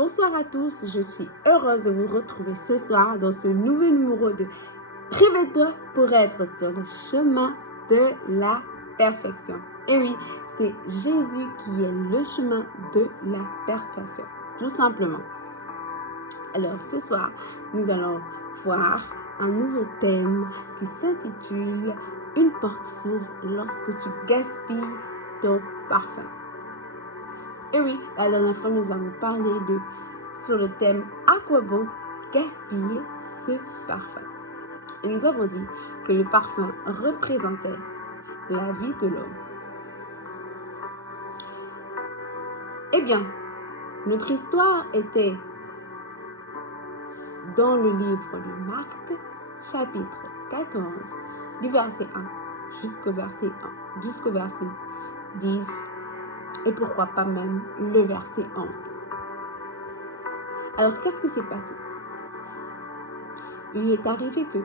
Bonsoir à tous, je suis heureuse de vous retrouver ce soir dans ce nouveau numéro de Réveille-toi pour être sur le chemin de la perfection. Et oui, c'est Jésus qui est le chemin de la perfection, tout simplement. Alors ce soir, nous allons voir un nouveau thème qui s'intitule « Une porte s'ouvre lorsque tu gaspilles ton parfum ». Et oui, la dernière fois, nous avons parlé sur le thème « À quoi bon gaspiller ce parfum ?» Et nous avons dit que le parfum représentait la vie de l'homme. Eh bien, notre histoire était dans le livre de Marc, chapitre 14, du verset 1 jusqu'au verset 10, et pourquoi pas même le verset 11. Alors, qu'est-ce qui s'est passé? Il est arrivé que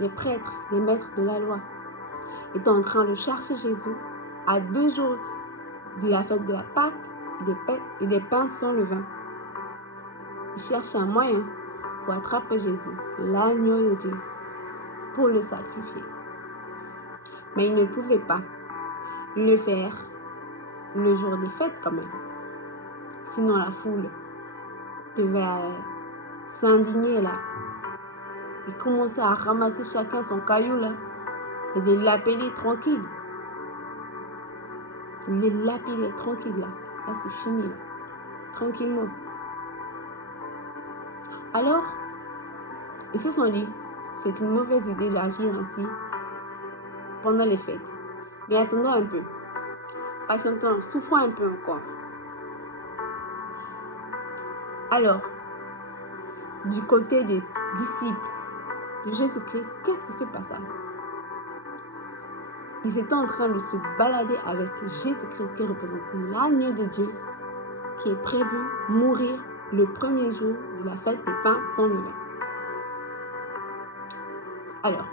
les prêtres, les maîtres de la loi, étaient en train de chercher Jésus à 2 jours de la fête de la Pâque et des pains sans levain. Ils cherchaient un moyen pour attraper Jésus, l'agneau de Dieu, pour le sacrifier. Mais ils ne pouvaient pas le faire le jour des fêtes quand même. Sinon la foule devait s'indigner là. Ils commençaient à ramasser chacun son caillou là et de l'appeler tranquille. Les lapider tranquille là. Là c'est fini là. Tranquillement. Alors, ils se sont dit, c'est une mauvaise idée d'agir ainsi pendant les fêtes. Mais attendons un peu. Patientons, souffrons un peu encore. Alors, du côté des disciples de Jésus-Christ, qu'est-ce qui s'est passé? Ils étaient en train de se balader avec Jésus-Christ qui représente l'agneau de Dieu qui est prévu mourir le premier jour de la fête des pains sans levain. Alors,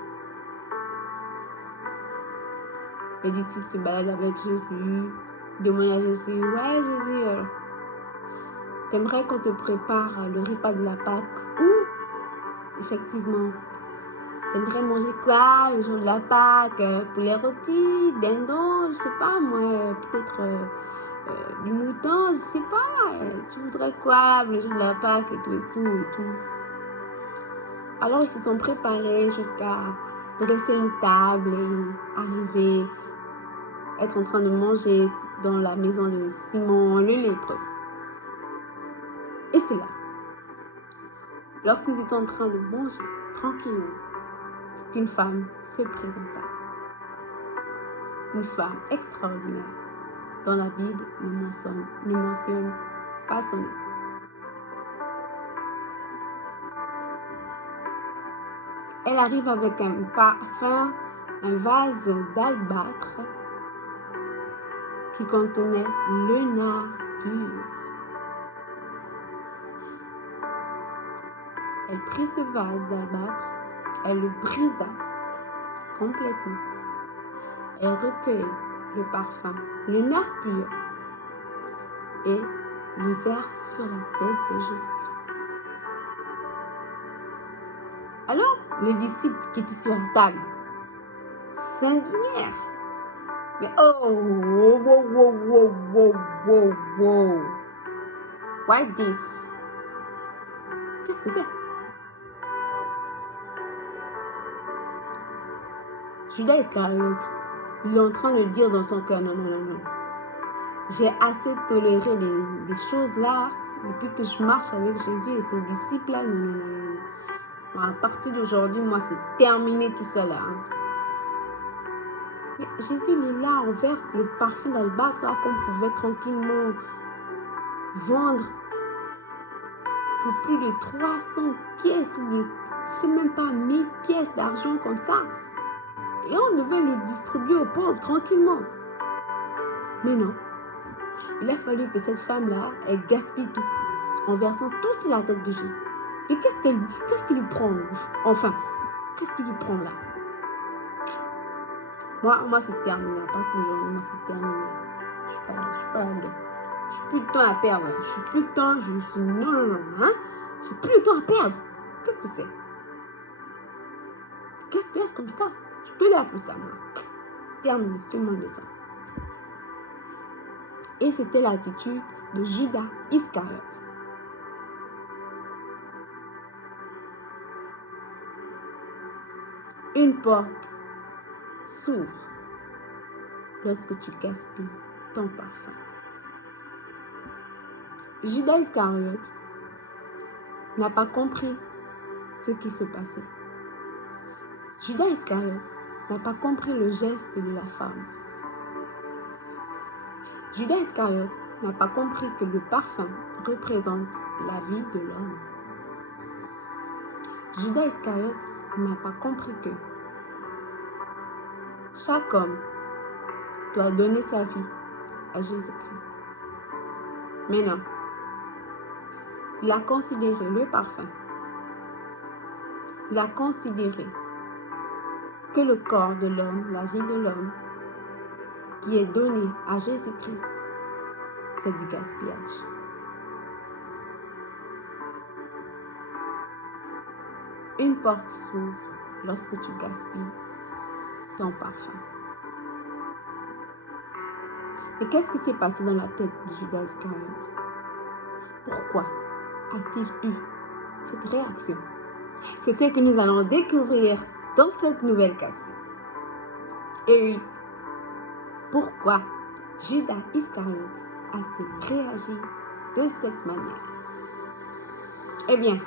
les disciples se baladent avec Jésus, demandent à Jésus, ouais Jésus, t'aimerais qu'on te prépare le repas de la Pâque ou effectivement, t'aimerais manger quoi le jour de la Pâque? Poulet rôti, dindon, je sais pas moi, peut-être du mouton, je sais pas. Tu voudrais quoi le jour de la Pâque et tout. Alors ils se sont préparés jusqu'à dresser une table et arriver, être en train de manger dans la maison de Simon le lépreux. Et c'est là, lorsqu'ils étaient en train de manger tranquillement, qu'une femme se présenta. Une femme extraordinaire. Dans la Bible, ne mentionne pas son nom. Elle arrive avec un parfum, un vase d'albâtre qui contenait le nard pur. Elle prit ce vase d'albâtre, elle le brisa complètement. Elle recueille le parfum, le nard pur, et le verse sur la tête de Jésus-Christ. Alors, les disciples qui étaient sur la table s'indignèrent. Mais wow. Why this? Qu'est-ce que c'est? Judas Iscariote, il est en train de dire dans son cœur, non. J'ai assez toléré les choses là depuis que je marche avec Jésus et ses disciples là, non. À partir d'aujourd'hui, moi, c'est terminé tout ça là. Mais Jésus, il est là, on verse le parfum d'albâtre là qu'on pouvait tranquillement vendre pour plus de 300 pièces, je ne sais même pas, 1000 pièces d'argent comme ça. Et on devait le distribuer aux pauvres tranquillement. Mais non. Il a fallu que cette femme-là, elle gaspille tout en versant tout sur la tête de Jésus. Mais qu'est-ce qu'il lui prend? Enfin, qu'est-ce qu'il lui prend là? Moi c'est terminé. À partir d'aujourd'hui, moi, c'est terminé. Je suis pas là. j'ai plus de temps à perdre. Je suis plus de temps, je suis... Non, non, non, hein? J'ai plus de temps à perdre. Qu'est-ce que c'est? Qu'est-ce comme ça? Je peux l'appeler ça, moi. Terminé, c'est mon leçon. Et c'était l'attitude de Judas Iscariote. Une porte s'ouvre lorsque tu gaspilles ton parfum. Judas Iscariote n'a pas compris ce qui se passait. Judas Iscariote n'a pas compris le geste de la femme. Judas Iscariote n'a pas compris que le parfum représente la vie de l'homme. Judas Iscariote n'a pas compris que chaque homme doit donner sa vie à Jésus-Christ. Mais non, il a considéré le parfum, il a considéré que le corps de l'homme, la vie de l'homme, qui est donné à Jésus-Christ, c'est du gaspillage. Une porte s'ouvre lorsque tu gaspilles ton parfum. Et qu'est-ce qui s'est passé dans la tête de Judas Iscariote? Pourquoi a-t-il eu cette réaction? C'est ce que nous allons découvrir dans cette nouvelle capsule. Et oui, pourquoi Judas Iscariote a-t-il réagi de cette manière? Eh bien,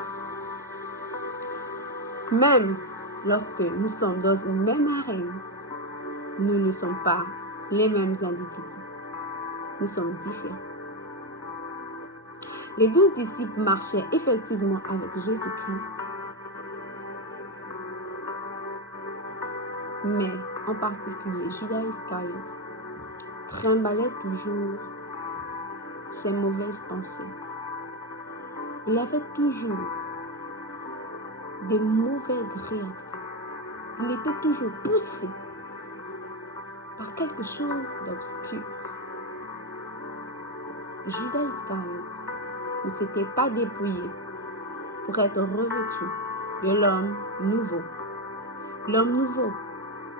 même lorsque nous sommes dans une même arène, nous ne sommes pas les mêmes individus. Nous sommes différents. Les 12 disciples marchaient effectivement avec Jésus-Christ. Mais en particulier, Judas Iscariote trimbalait toujours ses mauvaises pensées. Il avait toujours des mauvaises réactions. Il était toujours poussé par quelque chose d'obscur. Judas Iscariote ne s'était pas dépouillé pour être revêtu de l'homme nouveau. L'homme nouveau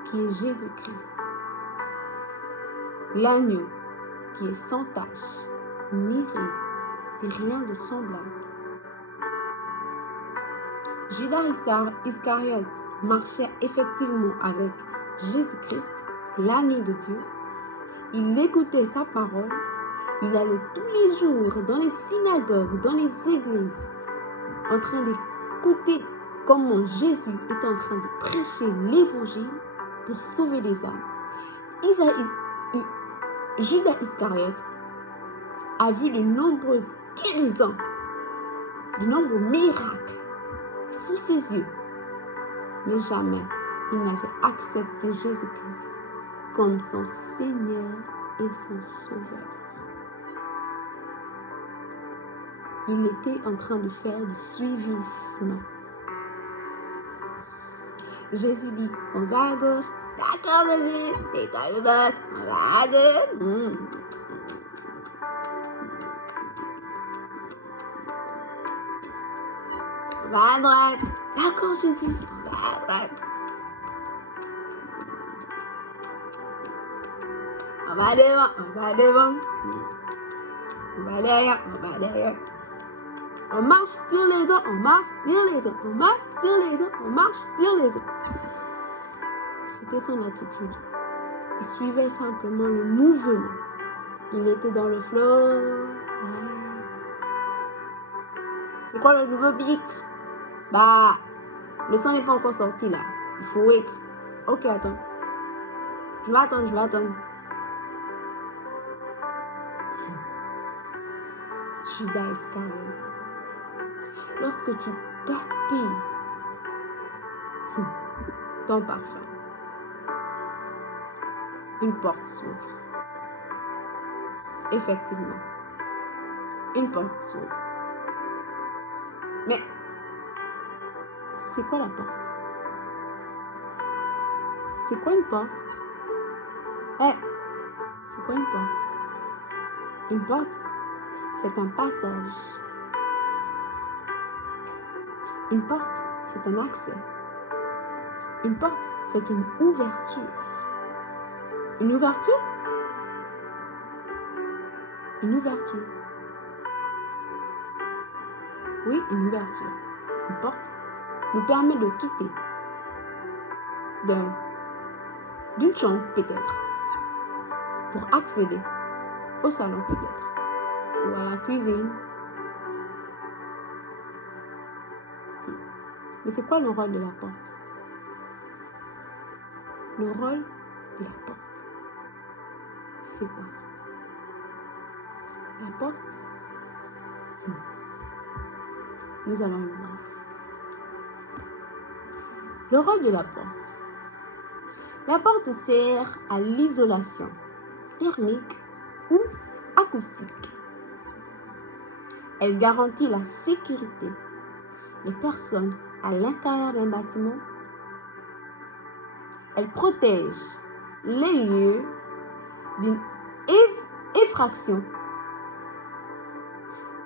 qui est Jésus-Christ. L'agneau qui est sans tache, ni ride, et rien de semblable. Judas Iscariote marchait effectivement avec Jésus-Christ, l'agneau de Dieu. Il écoutait sa parole. Il allait tous les jours dans les synagogues, dans les églises, en train d'écouter comment Jésus est en train de prêcher l'évangile pour sauver les âmes. Judas Iscariote a vu de nombreuses guérisons, de nombreux miracles sous ses yeux. Mais jamais il n'avait accepté Jésus-Christ comme son Seigneur et son Sauveur. Il était en train de faire du suivisme. Jésus dit, on va à gauche. D'accord, Jésus, c'est toi le boss. On va à gauche. On va à droite. D'accord, Jésus, on va à droite. On va devant, on va devant. On va derrière, on va derrière. On marche sur les eaux, on marche sur les eaux, on marche sur les eaux, on marche sur les eaux. C'était son attitude. Il suivait simplement le mouvement. Il était dans le flow. C'est quoi le nouveau beat? Bah, le son n'est pas encore sorti là. Il faut wait. Ok, attends. Je vais attendre. Judas Iscariote. Lorsque tu gaspilles ton parfum, une porte s'ouvre. Effectivement, une porte s'ouvre. Mais, c'est quoi la porte? C'est quoi une porte? C'est quoi une porte? Une porte, c'est un passage. Une porte, c'est un accès. Une porte, c'est une ouverture. Une ouverture? Une ouverture. Oui, une ouverture. Une porte nous permet de quitter d'une chambre peut-être pour accéder au salon peut-être ou à la cuisine. Mais c'est quoi le rôle de la porte? Le rôle de la porte, c'est quoi? La porte, nous allons le voir. Le rôle de la porte. La porte sert à l'isolation thermique ou acoustique. Elle garantit la sécurité des personnes à l'intérieur d'un bâtiment. Elle protège les lieux d'une effraction,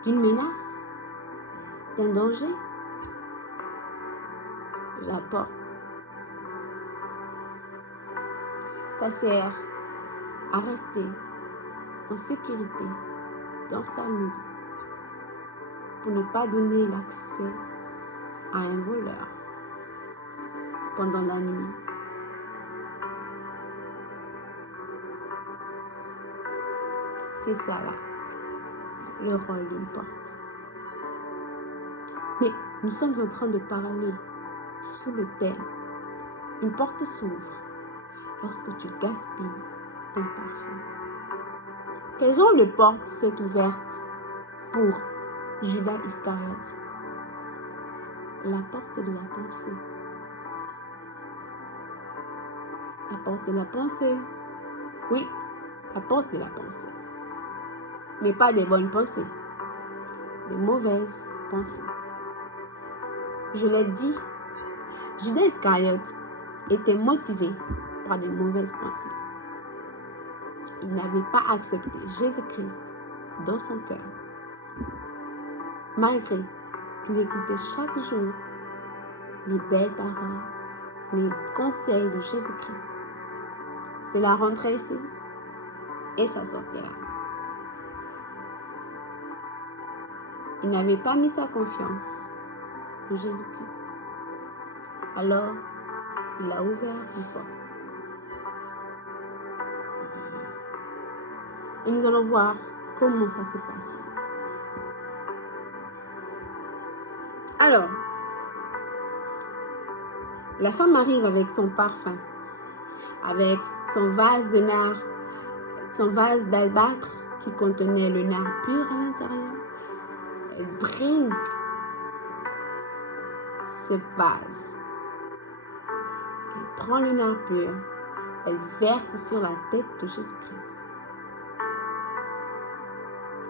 d'une menace, d'un danger. La porte, ça sert à rester en sécurité dans sa maison pour ne pas donner l'accès à un voleur pendant la nuit. C'est ça là, le rôle d'une porte. Mais nous sommes en train de parler sous le thème. Une porte s'ouvre lorsque tu gaspilles ton parfum. Quel genre de porte s'est ouverte pour Judas Iscariote? La porte de la pensée. La porte de la pensée. Oui, la porte de la pensée. Mais pas des bonnes pensées, des mauvaises pensées. Je l'ai dit, Judas Iscariote était motivé par des mauvaises pensées. Il n'avait pas accepté Jésus-Christ dans son cœur, malgré qu'il écoutait chaque jour les belles paroles, les conseils de Jésus-Christ. Cela rentrait ici et ça sortait là. Il n'avait pas mis sa confiance en Jésus-Christ. Alors, il a ouvert une porte. Et nous allons voir comment ça s'est passé. Alors, la femme arrive avec son parfum, avec son vase de nard, son vase d'albâtre qui contenait le nard pur à l'intérieur. Elle brise ce vase. Elle prend le nard pur, elle verse sur la tête de Jésus-Christ.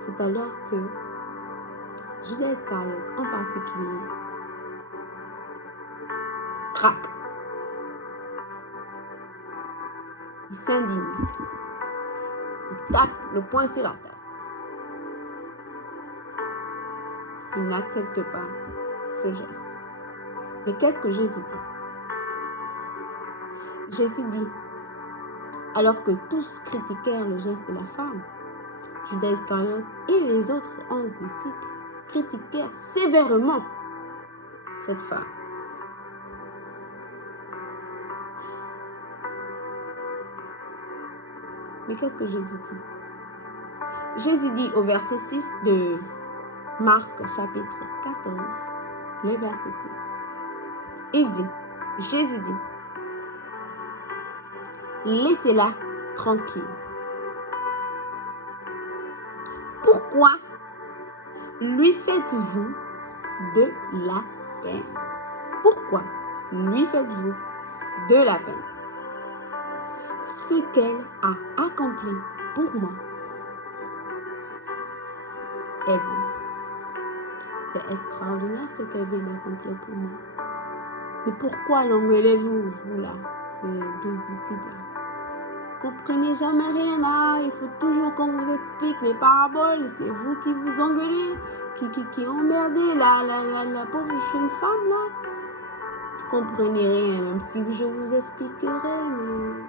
C'est alors que Judas Iscariote en particulier craque. Il s'indigne. Il tape le poing sur la table. Il n'accepte pas ce geste. Et qu'est-ce que Jésus dit? Jésus dit, alors que tous critiquèrent le geste de la femme, Judas Iscariote et les autres 11 disciples critiquèrent sévèrement cette femme. Mais qu'est-ce que Jésus dit? Jésus dit au verset 6 de Marc chapitre 14, le verset 6. Il dit, Jésus dit, laissez-la tranquille. Pourquoi lui faites-vous de la peine? Pourquoi lui faites-vous de la peine? Ce qu'elle a accompli pour moi est bon. C'est extraordinaire ce qu'elle vient d'accomplir pour moi. Mais pourquoi l'engueulez-vous, vous là, les 12 disciples? comprenez jamais rien là. Il faut toujours qu'on vous explique les paraboles. C'est vous qui vous engueulez, qui emmerdez la pauvre jeune femme là. Vous comprenez rien, même si je vous expliquerai, mais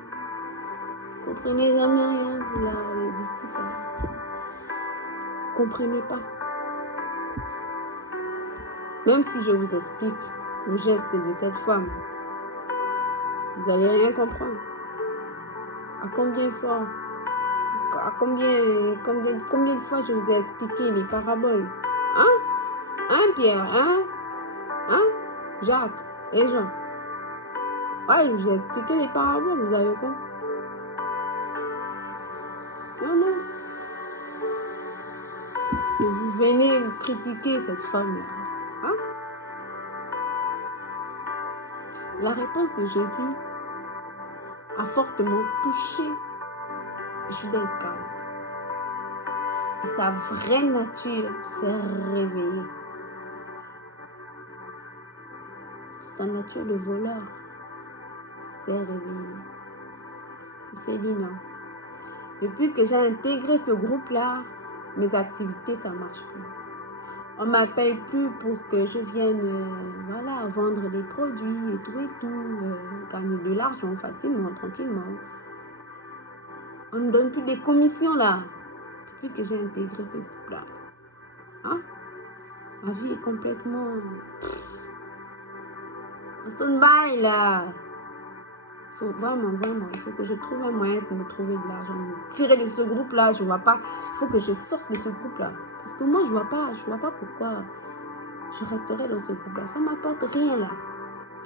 vous comprenez jamais rien, vous là, les disciples. Vous comprenez pas. Même si je vous explique le geste de cette femme, vous n'allez rien comprendre. À combien de fois, combien de fois je vous ai expliqué les paraboles? Hein, Pierre? Hein, Jacques et Jean? Ouais, je vous ai expliqué les paraboles, vous avez quoi? Non. Et vous venez critiquer cette femme-là. Hein? La réponse de Jésus a fortement touché Judas Iscariote. Et sa vraie nature s'est réveillée. Sa nature de voleur s'est réveillée. Il s'est dit non. Depuis que j'ai intégré ce groupe-là, mes activités, ça ne marche plus. On ne m'appelle plus pour que je vienne vendre des produits et tout, gagner de l'argent facilement, tranquillement. On ne me donne plus des commissions là, depuis que j'ai intégré ce groupe-là. Hein? Ma vie est complètement en stand-by là. Il faut vraiment, il faut que je trouve un moyen pour me trouver de l'argent, me tirer de ce groupe-là. Je vois pas, il faut que je sorte de ce groupe-là. Parce que moi, je vois pas pourquoi je resterai dans ce groupe-là. Ça ne m'apporte rien là.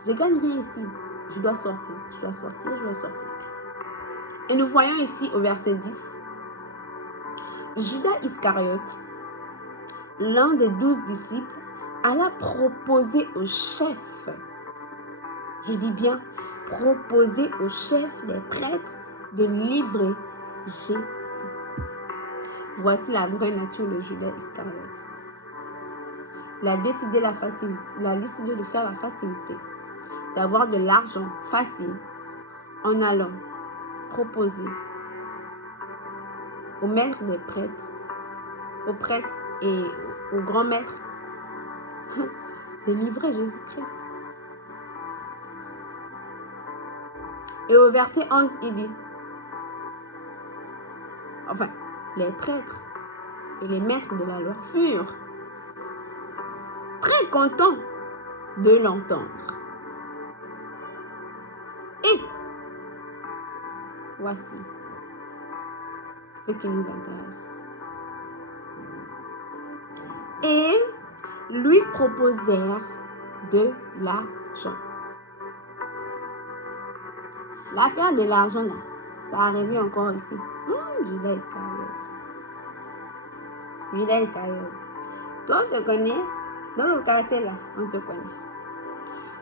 Je ne gagne rien ici. Je dois sortir. Et nous voyons ici au verset 10, Judas Iscariote, l'un des 12 disciples, alla proposer au chef, je dis bien proposer au chef des prêtres de livrer Jésus. Voici la vraie nature de Judas Iscariote. Il a décidé de faire la facilité, d'avoir de l'argent facile en allant proposer aux maîtres des prêtres, aux prêtres et aux grands maîtres de livrer Jésus-Christ. Et au verset 11, il dit, enfin, les prêtres et les maîtres de la loi furent très contents de l'entendre. Et voici ce qui nous intéresse. Et lui proposèrent de l'argent. L'affaire de l'argent, là, ça arrive encore ici. Judas Iscariote. Toi, on te connaît. Dans le quartier, là, on te connaît.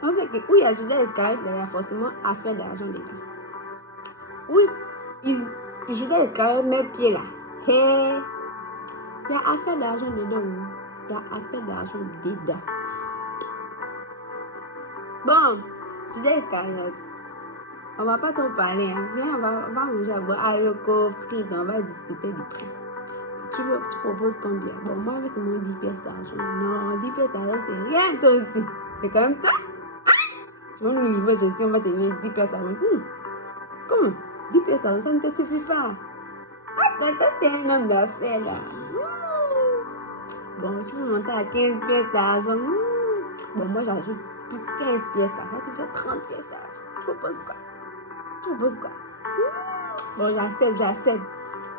On sait que où il y a Judas Iscariote, il y a forcément affaire d'argent dedans. Oui, Judas Iscariote met pied là. Hey, il y a affaire d'argent dedans. Il y a affaire d'argent dedans. Bon, Judas Iscariote. On va pas trop parler, hein. Viens, on va manger à boire à l'eau, frites, on va discuter du prix. Tu proposes combien? Bon, moi, c'est mon 10 pièces d'argent. Non, 10 pièces d'argent, c'est rien, toi aussi. C'est comme toi. Tu vas nous livrer, je sais, on va te donner 10 pièces d'argent. Comment? 10 pièces d'argent, ça ne te suffit pas. T'es un homme d'affaires, là. Bon, tu peux monter à 15 pièces d'argent. Bon, moi, j'ajoute plus 15 pièces d'argent. Ça te fait 30 pièces d'argent. Tu proposes quoi? Bon, j'accepte.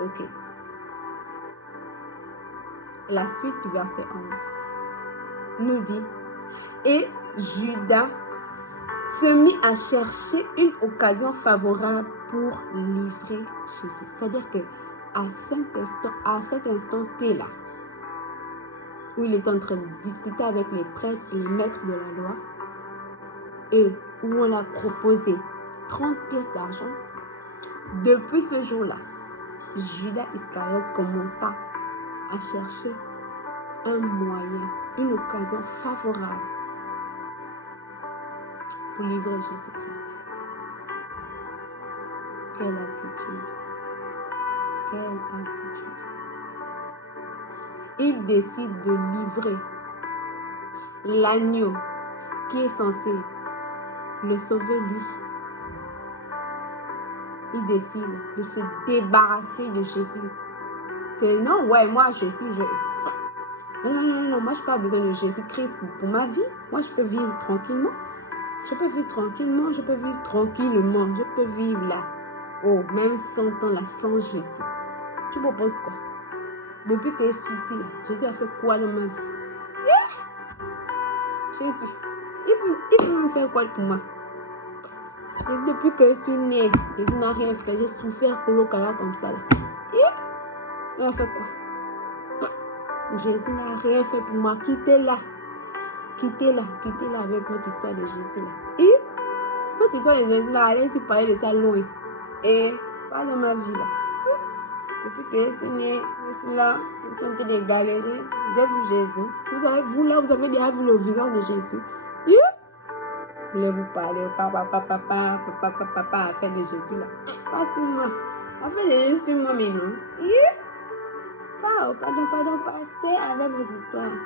Ok. La suite du verset 11 nous dit, et Judas se mit à chercher une occasion favorable pour livrer Jésus. C'est-à-dire que à cet instant T là, où il est en train de discuter avec les prêtres et les maîtres de la loi, et où on l'a proposé 30 pièces d'argent, depuis ce jour-là, Judas Iscariote commença à chercher un moyen, une occasion favorable pour livrer Jésus-Christ. Quelle attitude. Quelle attitude. Il décide de livrer l'agneau qui est censé le sauver lui. Il décide de se débarrasser de Jésus. Que non, ouais, moi, Jésus, non, moi, je n'ai pas besoin de Jésus-Christ pour ma vie. Moi, je peux vivre tranquillement. Je peux vivre tranquillement, je peux vivre là. Oh, même 100 ans là, sans Jésus. Tu proposes quoi? Depuis que je suis ici, là, Jésus a fait quoi dans ma vie? Jésus, il peut me faire quoi pour moi? Et depuis que je suis née, Jésus n'a rien fait. J'ai souffert colocala comme ça. Là. Il a fait quoi? Jésus n'a rien fait pour moi. Quittez-la. Quittez-la avec votre histoire de Jésus. Là. Et votre histoire de Jésus, là, allez-y parler de ça loin. Et pas dans ma vie. Là. Depuis que je suis née, je suis là, je suis en train de galérer. J'ai vu Jésus. Vous avez déjà vu le visage de Jésus. Voulez-vous parler au papa à faire de Jésus là? Pas sur moi. À faire de Jésus sur moi, mais non. Pardon, passez avec vos histoires.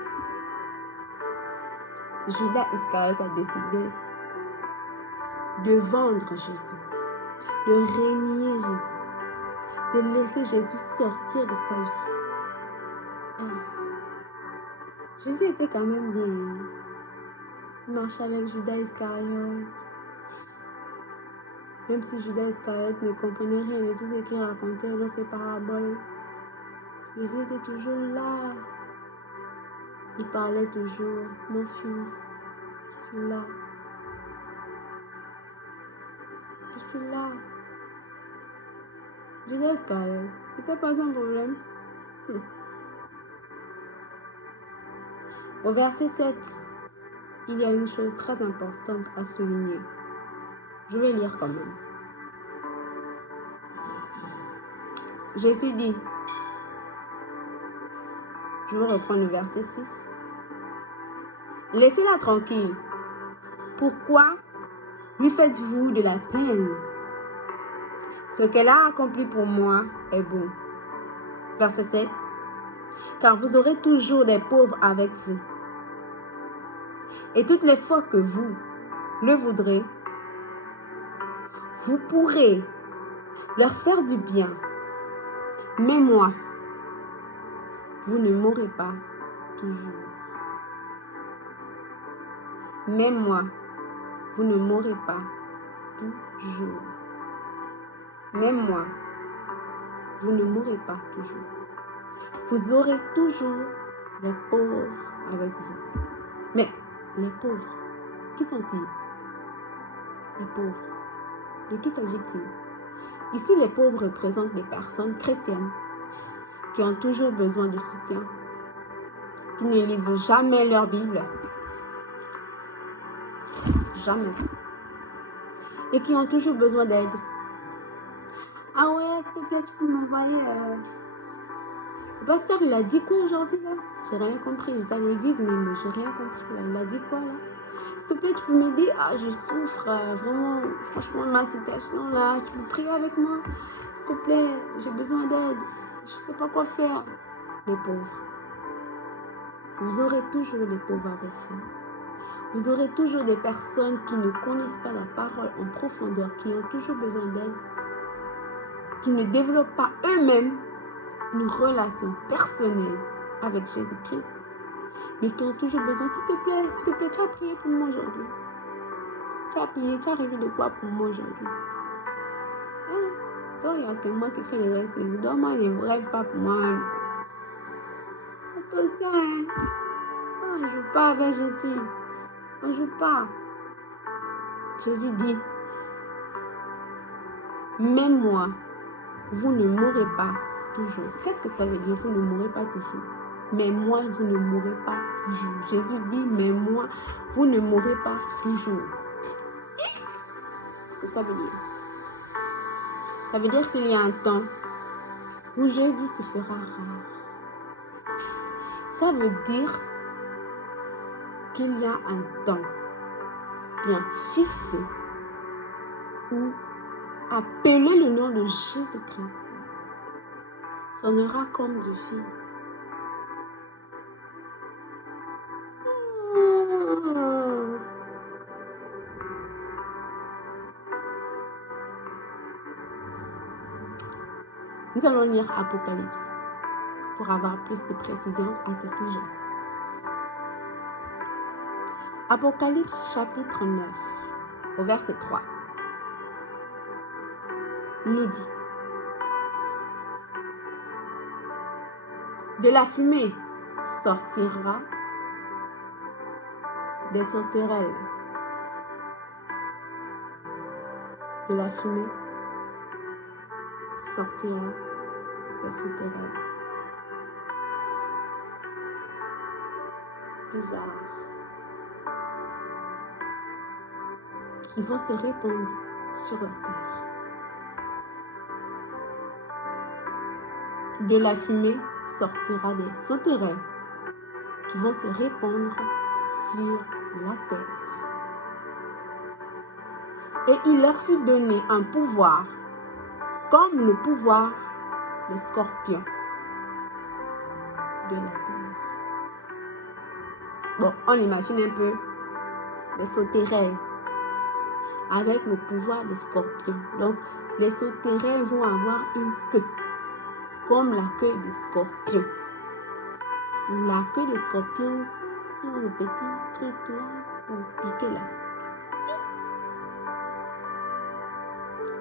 Judas Iscariote a décidé de vendre Jésus, de renier Jésus, de laisser Jésus sortir de sa vie. Jésus était quand même bien. Il marchait avec Judas Iscariote. Même si Judas Iscariote ne comprenait rien de tout ce qu'il racontait dans ses paraboles, Jésus était toujours là. Il parlait toujours, mon fils, je suis là. Je suis là. Judas Iscariote, c'était pas un problème. Au verset 7, il y a une chose très importante à souligner. Je vais lire quand même. Jésus dit, je vais reprendre le verset 6. Laissez-la tranquille. Pourquoi lui faites-vous de la peine? Ce qu'elle a accompli pour moi est bon. Verset 7. Car vous aurez toujours des pauvres avec vous. Et toutes les fois que vous le voudrez, vous pourrez leur faire du bien. Mais moi, vous ne mourrez pas toujours. Même moi, vous ne mourrez pas toujours. Même moi, vous ne mourrez pas toujours. Vous aurez toujours les pauvres avec vous. Mais les pauvres, qui sont-ils? Les pauvres. De qui s'agit-il? Ici, les pauvres représentent les personnes chrétiennes qui ont toujours besoin de soutien, qui ne lisent jamais leur Bible. Jamais. Et qui ont toujours besoin d'aide. Ah ouais, s'il te plaît, tu peux m'envoyer... Le pasteur, il a dit quoi aujourd'hui là? J'ai rien compris. J'étais à l'église, mais j'ai rien compris là. Il a dit quoi là? S'il te plaît, tu peux m'aider? Ah, je souffre vraiment. Franchement, ma situation là. Tu peux prier avec moi? S'il te plaît, j'ai besoin d'aide. Je ne sais pas quoi faire. Les pauvres. Vous aurez toujours des pauvres avec vous. Vous aurez toujours des personnes qui ne connaissent pas la parole en profondeur, qui ont toujours besoin d'aide, qui ne développent pas eux-mêmes une relation personnelle avec Jésus-Christ, mais qui ont toujours besoin, s'il te plaît, tu as prié pour moi aujourd'hui. Tu as prié, tu as rêvé de quoi pour moi aujourd'hui? Quand il y a que moi qui fais les rêves, Jésus, donne-moi les rêves pas pour moi-même. Attention, hein. On ne joue pas avec Jésus. On ne joue pas. Jésus dit, même moi, vous ne mourrez pas toujours. Qu'est-ce que ça veut dire? Vous ne mourrez pas toujours. Mais moi, vous ne mourrez pas toujours. Jésus dit, mais moi, vous ne mourrez pas toujours. Qu'est-ce que ça veut dire? Ça veut dire qu'il y a un temps où Jésus se fera rare. Ça veut dire qu'il y a un temps bien fixé où appeler le nom de Jésus-Christ sonnera comme du vide. Nous allons lire Apocalypse pour avoir plus de précision à ce sujet. Apocalypse chapitre 9, au verset 3, nous dit: de la fumée sortira des sauterelles. De la fumée sortira des sauterelles. Bizarre. Qui vont se répandre sur la terre. De la fumée sortira des sauterelles qui vont se répandre sur la terre. Et il leur fut donné un pouvoir, comme le pouvoir des scorpions de la terre. Bon, on imagine un peu les sauterelles avec le pouvoir des scorpions. Donc, les sauterelles vont avoir une queue, comme la queue des scorpions. La queue des scorpions, qui ont le petit truc là pour piquer là.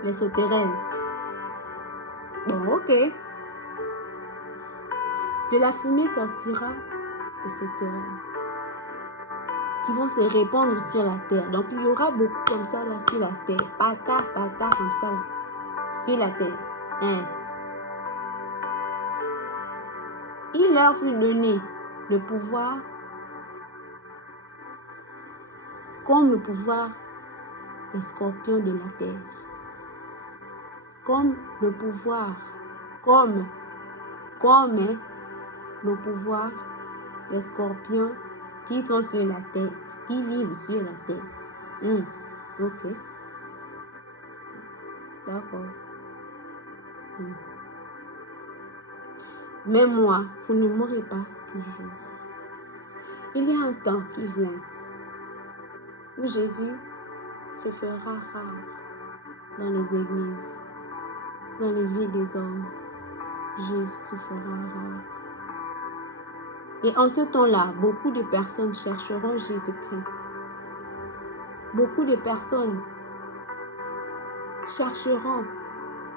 Les sauterelles. Bon, ok. De la fumée sortira des sauterelles qui vont se répandre sur la terre. Donc, il y aura beaucoup comme ça là sur la terre. Pata, comme ça là, sur la terre. Il leur fut donné le pouvoir, comme le pouvoir des scorpions de la terre. Comme le pouvoir, comme le pouvoir des scorpions qui sont sur la terre, qui vivent sur la terre. Ok. D'accord. Mais moi, vous ne mourrez pas toujours. Il y a un temps qui vient où Jésus se fera rare dans les églises, dans les vies des hommes. Jésus se fera rare. Et en ce temps-là, beaucoup de personnes chercheront Jésus-Christ. Beaucoup de personnes chercheront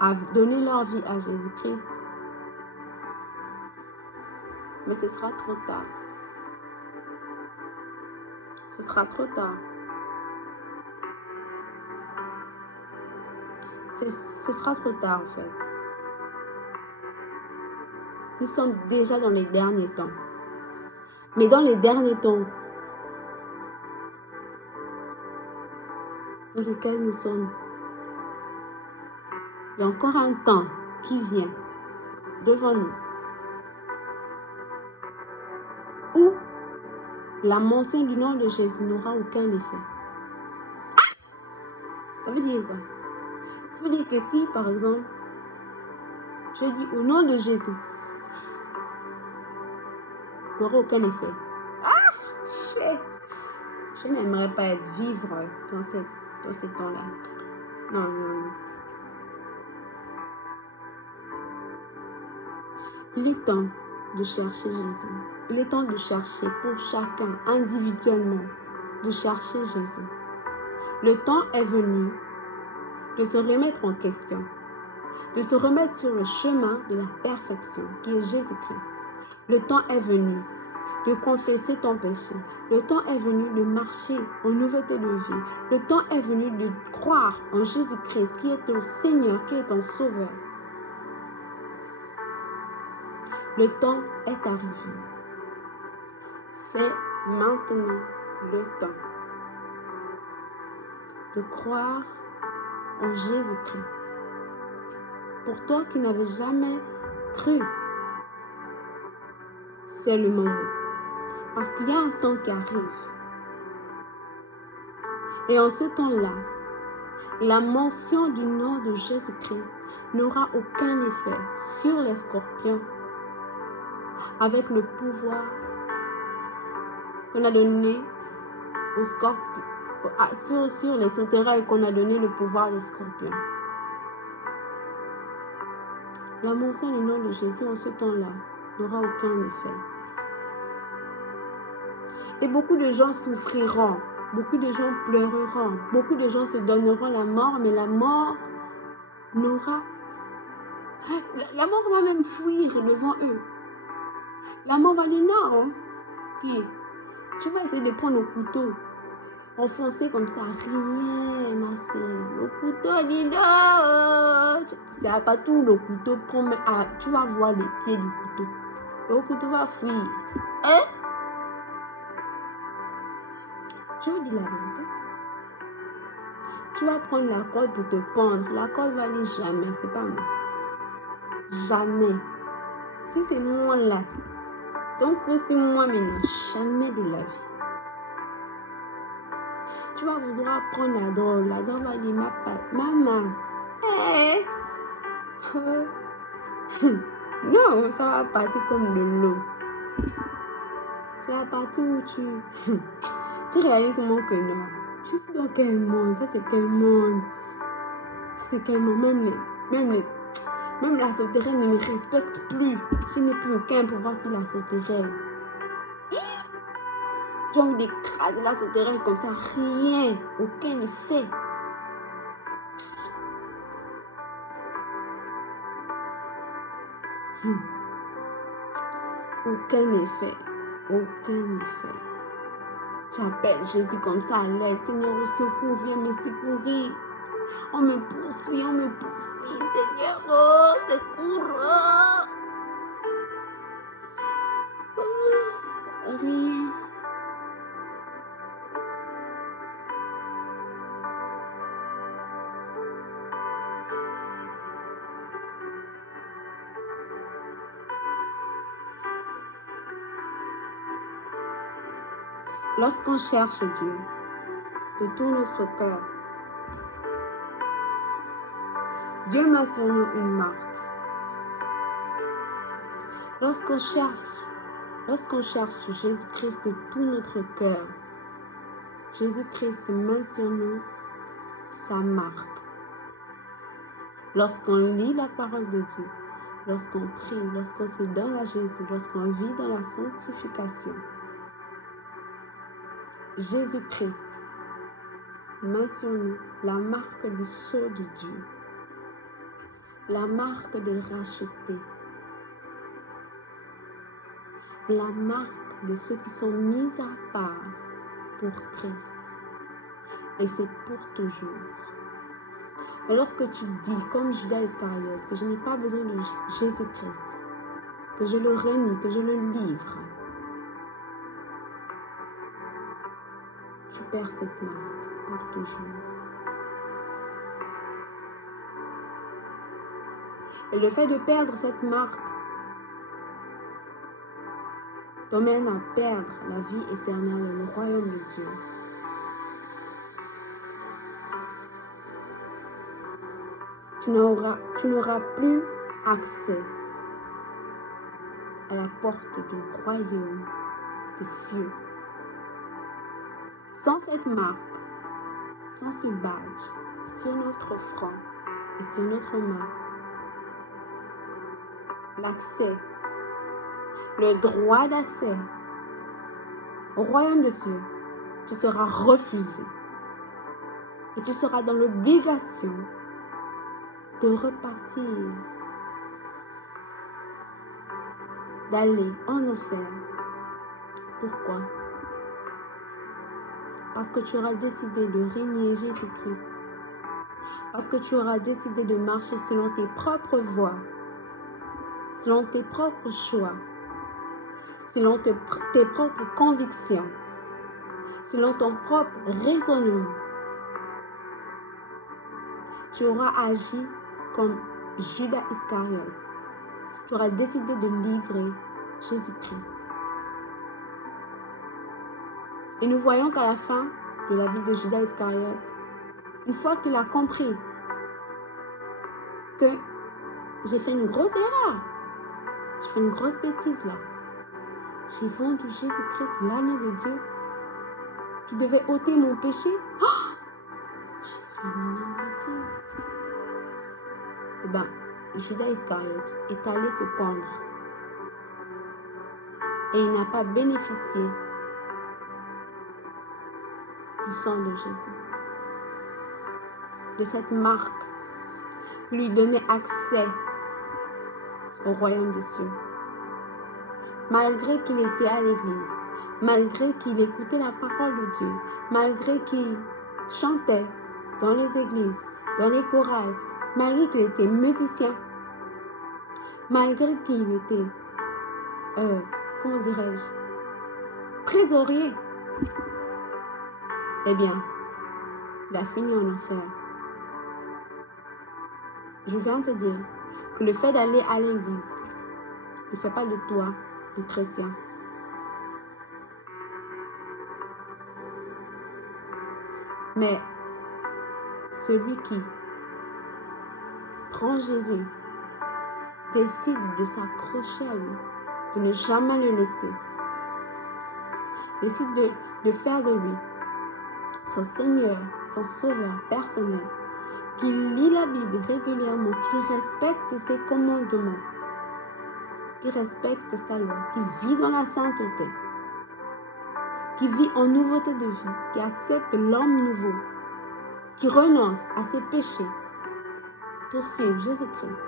à donner leur vie à Jésus-Christ. Mais ce sera trop tard. Ce sera trop tard. Ce sera trop tard en fait. Nous sommes déjà dans les derniers temps. Mais dans les derniers temps dans lesquels nous sommes, il y a encore un temps qui vient devant nous où la mention du nom de Jésus n'aura aucun effet. Ça veut dire quoi? Ça veut dire que si, par exemple, je dis au nom de Jésus, il n'aura aucun effet. Je n'aimerais pas vivre dans ces temps-là. Non. Il est temps de chercher Jésus. Il est temps de chercher pour chacun, individuellement, de chercher Jésus. Le temps est venu de se remettre en question, de se remettre sur le chemin de la perfection, qui est Jésus-Christ. Le temps est venu de confesser ton péché. Le temps est venu de marcher en nouveauté de vie. Le temps est venu de croire en Jésus-Christ, qui est ton Seigneur, qui est ton Sauveur. Le temps est arrivé. C'est maintenant le temps de croire en Jésus-Christ. Pour toi qui n'avais jamais cru, c'est le moment. Parce qu'il y a un temps qui arrive. Et en ce temps-là, La mention du nom de Jésus-Christ n'aura aucun effet sur les scorpions avec le pouvoir qu'on a donné aux scorpions, sur les sauterelles qu'on a donné le pouvoir des scorpions. La mention du nom de Jésus en ce temps-là n'aura aucun effet. Et beaucoup de gens souffriront, beaucoup de gens pleureront, beaucoup de gens se donneront la mort, mais la mort n'aura... La mort va même fuir devant eux. La mort va dire non. Puis, tu vas essayer de prendre le couteau, enfoncer comme ça, rien, ma soeur. Le couteau dit non. C'est pas tout, le couteau prend... tu vas voir les pieds du couteau. Le couteau va fuir. Hein? Je vous dis la vérité. Tu vas prendre la corde pour te pendre. La corde va dire jamais, c'est pas moi. Jamais. Si c'est moi là, donc c'est moi maintenant, jamais de la vie. Tu vas vouloir prendre la drogue va dire maman, hey. Non, ça va partir comme de l'eau. Ça va partir où tu réalises mon que non. Je suis dans quel monde? Ça c'est quel monde? C'est quel monde? Même la sauterelle ne me respecte plus. Je n'ai plus aucun pouvoir sur la sauterelle. J'ai envie d'écraser la sauterelle comme ça. Rien. Aucun effet. Aucun effet. Aucun effet. J'appelle Jésus comme ça à l'aide. Seigneur, au secours, viens me secourir. On me poursuit, Seigneur, oh, secours. Rien. Lorsqu'on cherche Dieu de tout notre cœur, Dieu met sur nous une marque. Lorsqu'on cherche Jésus-Christ de tout notre cœur, Jésus-Christ met sur nous sa marque. Lorsqu'on lit la parole de Dieu, lorsqu'on prie, lorsqu'on se donne à Jésus, lorsqu'on vit dans la sanctification, Jésus-Christ met sur nous la marque du sceau de Dieu, la marque des rachetés, la marque de ceux qui sont mis à part pour Christ. Et c'est pour toujours. Et lorsque tu dis, comme Judas Iscariote, que je n'ai pas besoin de Jésus-Christ, que je le renie, que je le livre, tu perds cette marque pour toujours. Et le fait de perdre cette marque t'emmène à perdre la vie éternelle, le royaume de Dieu. Tu n'auras plus accès à la porte du royaume des cieux. Sans cette marque, sans ce badge sur notre front et sur notre main, l'accès, le droit d'accès au royaume des cieux, tu seras refusé. Et tu seras dans l'obligation de repartir, d'aller en enfer. Pourquoi? Parce que tu auras décidé de régner Jésus-Christ. Parce que tu auras décidé de marcher selon tes propres voies, selon tes propres choix, selon tes propres convictions, selon ton propre raisonnement. Tu auras agi comme Judas Iscariote. Tu auras décidé de livrer Jésus-Christ. Et nous voyons qu'à la fin de la vie de Judas Iscariote, une fois qu'il a compris que j'ai fait une grosse erreur, j'ai fait une grosse bêtise là, j'ai vendu Jésus-Christ, l'agneau de Dieu, qui devait ôter mon péché. Oh, j'ai fait une énorme bêtise. Eh bien, Judas Iscariote est allé se pendre et il n'a pas bénéficié du sang de Jésus, de cette marque qui lui donnait accès au royaume des cieux. Malgré qu'il était à l'église, malgré qu'il écoutait la parole de Dieu, malgré qu'il chantait dans les églises, dans les chorales, malgré qu'il était musicien, malgré qu'il était, comment dirais-je, trésorier, eh bien, il a fini en enfer. Je viens te dire que le fait d'aller à l'église ne fait pas de toi un chrétien. Mais celui qui prend Jésus, décide de s'accrocher à lui, de ne jamais le laisser, décide de faire de lui son Seigneur, son Sauveur personnel, qui lit la Bible régulièrement, qui respecte ses commandements, qui respecte sa loi, qui vit dans la sainteté, qui vit en nouveauté de vie, qui accepte l'homme nouveau, qui renonce à ses péchés pour suivre Jésus-Christ.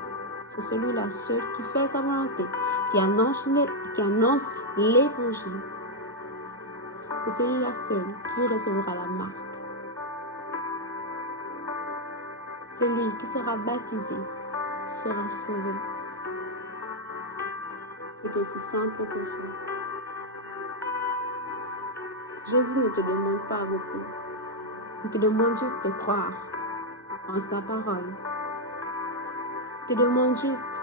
C'est celui-là seul qui fait sa volonté, qui annonce l'évangile. C'est celui-là seul qui recevra la marque. Celui qui sera baptisé sera sauvé. C'est aussi simple que ça. Jésus ne te demande pas beaucoup. Il te demande juste de croire en sa parole. Il te demande juste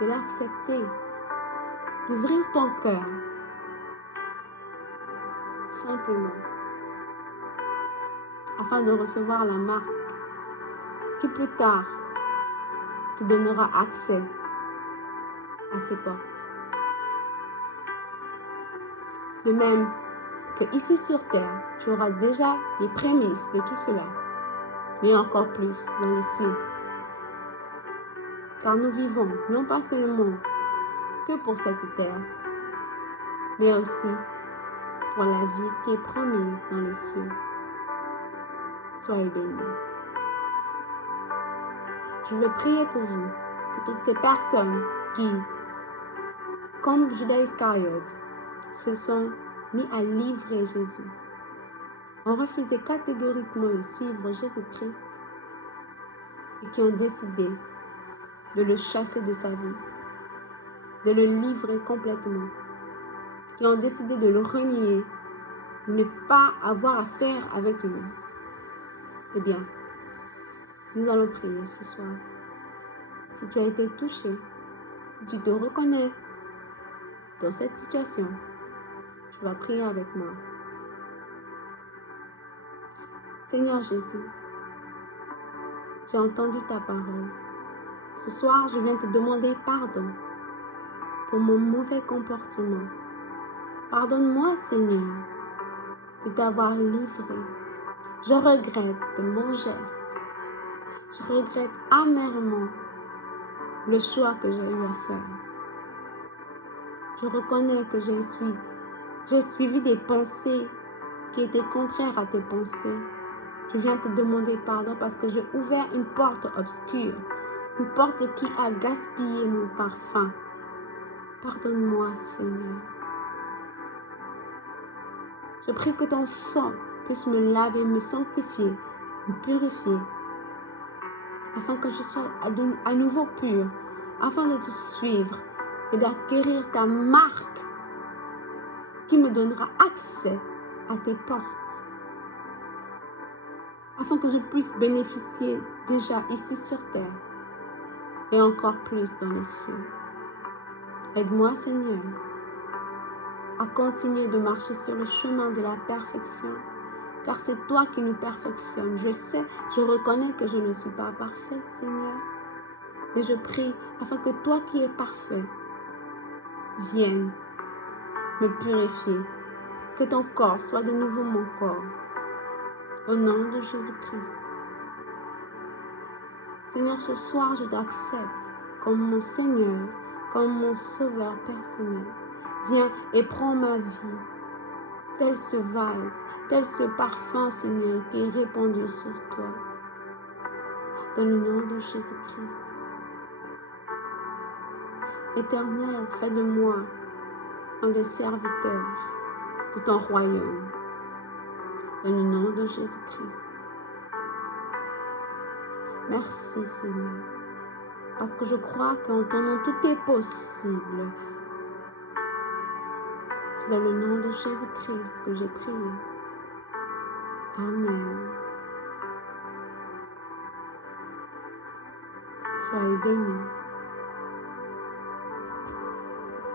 de l'accepter, d'ouvrir ton cœur, simplement, afin de recevoir la marque qui plus tard te donnera accès à ses portes. De même que ici sur terre, tu auras déjà les prémices de tout cela, mais encore plus dans les cieux. Car nous vivons non pas seulement que pour cette terre, mais aussi pour la vie qui est promise dans les cieux. Soyez bénis. Je veux prier pour vous, pour toutes ces personnes qui, comme Judas Iscariote, se sont mis à livrer Jésus, ont refusé catégoriquement de suivre Jésus-Christ et qui ont décidé de le chasser de sa vie, de le livrer complètement, qui ont décidé de le renier, de ne pas avoir affaire avec lui. Eh bien, nous allons prier ce soir. Si tu as été touché, si tu te reconnais dans cette situation, tu vas prier avec moi. Seigneur Jésus, j'ai entendu ta parole. Ce soir, je viens te demander pardon pour mon mauvais comportement. Pardonne-moi, Seigneur, de t'avoir livré. Je regrette mon geste. Je regrette amèrement le choix que j'ai eu à faire. Je reconnais que j'ai suivi des pensées qui étaient contraires à tes pensées. Je viens te demander pardon parce que j'ai ouvert une porte obscure, une porte qui a gaspillé mon parfum. Pardonne-moi, Seigneur. Je prie que ton sang puisse me laver, me sanctifier, me purifier, afin que je sois à nouveau pur, afin de te suivre et d'acquérir ta marque qui me donnera accès à tes portes, afin que je puisse bénéficier déjà ici sur terre et encore plus dans les cieux. Aide-moi, Seigneur, à continuer de marcher sur le chemin de la perfection, car c'est toi qui nous perfectionnes. Je sais, je reconnais que je ne suis pas parfaite, Seigneur, mais je prie afin que toi qui es parfait, viennes me purifier, que ton corps soit de nouveau mon corps, au nom de Jésus-Christ. Seigneur, ce soir, je t'accepte comme mon Seigneur, comme mon Sauveur personnel. Viens et prends ma vie, tel ce vase, tel ce parfum, Seigneur, qui est répandu sur toi. Dans le nom de Jésus-Christ. Éternel, fais de moi un des serviteurs de ton royaume. Dans le nom de Jésus-Christ. Merci, Seigneur. Parce que je crois qu'en ton nom, tout est possible. C'est dans le nom de Jésus-Christ que j'ai prié. Amen. Soyez bénis.